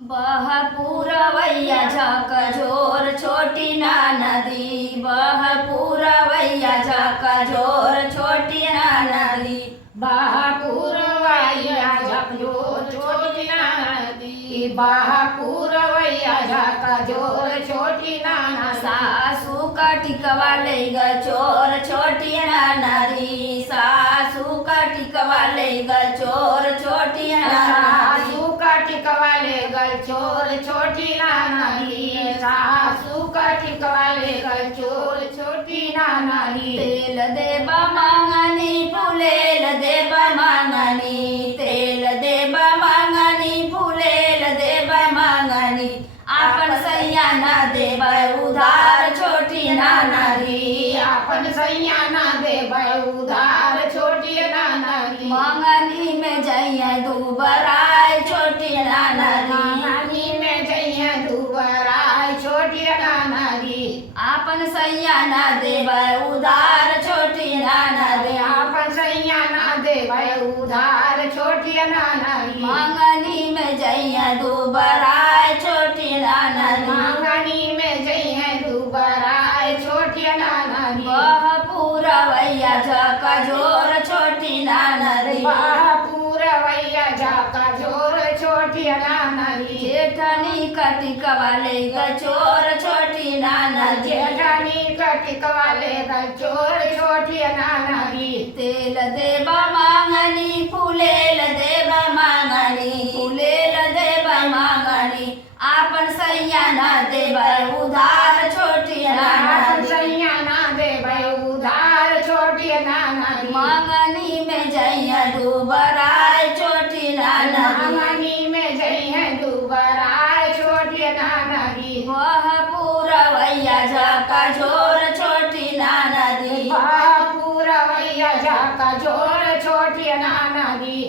बह पूरवैया झकझोर छोटी ना नदी, बह पूरवैया झकझोर छोटी ना नदी। बहापुरवैया झकझोर छोटी ना नदी, बहापुरवैया झकझोर छोटी ना नदी। सासू का टिकवा ले गल चोर छोटी ना नदी, सासू का टिकवा ले गल चोर छोटी ना नदी। सासू का टिकवा ले गल चोर छोटी ना नदी, सासू का टिकवा ले गल चोर छोटी ना नदी। तेल देबा मांगनी फुलेल देबा मांगनी, तेल देबा मांगनी फुलेल देबा मांगनी। आपन सैया ना देबा उधार छोटी ना नदी, आपन सैया ना देबै उधार छोटी ना नदी। मांगनी में जइया दुबराय छोटी ना नदी, मांगनी में जइया दुबराय छोटी ना नदी। आपन सैया ना देबा उधार छोटी ना नदी, आपन सैया ना देबै उधार छोटी ना नदी। मांगनी में जइया दुबराय छोटी ना नदी। मांगनी में जइया दुबराय छोटी ना नदी। बह पूरवैया झकझोर छोटी ना नदी, बहापुरवैया झकझोर छोटी ना नदी। जेठनी कटिकवा ले गल चोर छोटी ना नदी, जेठनी कटिकवा ले गल चोर छोटी ना नदी। तेल देबा मांगनी फुलेल देबा मांगनी, फुलेल देबा मांगनी। आपन सैया ना देबा उधार छोटी ना आपन नदी, सैया ना देबै उधार छोटी ना नदी। मांगनी में जइया दुबराय छोटी ना नदी। मांगनी में जइया दुबराय छोटी ना नदी। बह पूरवैया झकझोर छोटी ना नदी। बहापुरवैया झकझोर छोटी ना नदी।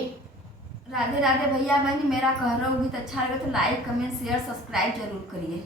राधे राधे भैया बहनी, मेरा कह रहा गीत अच्छा लगे तो लाइक कमेंट शेयर सब्सक्राइब जरूर करिए।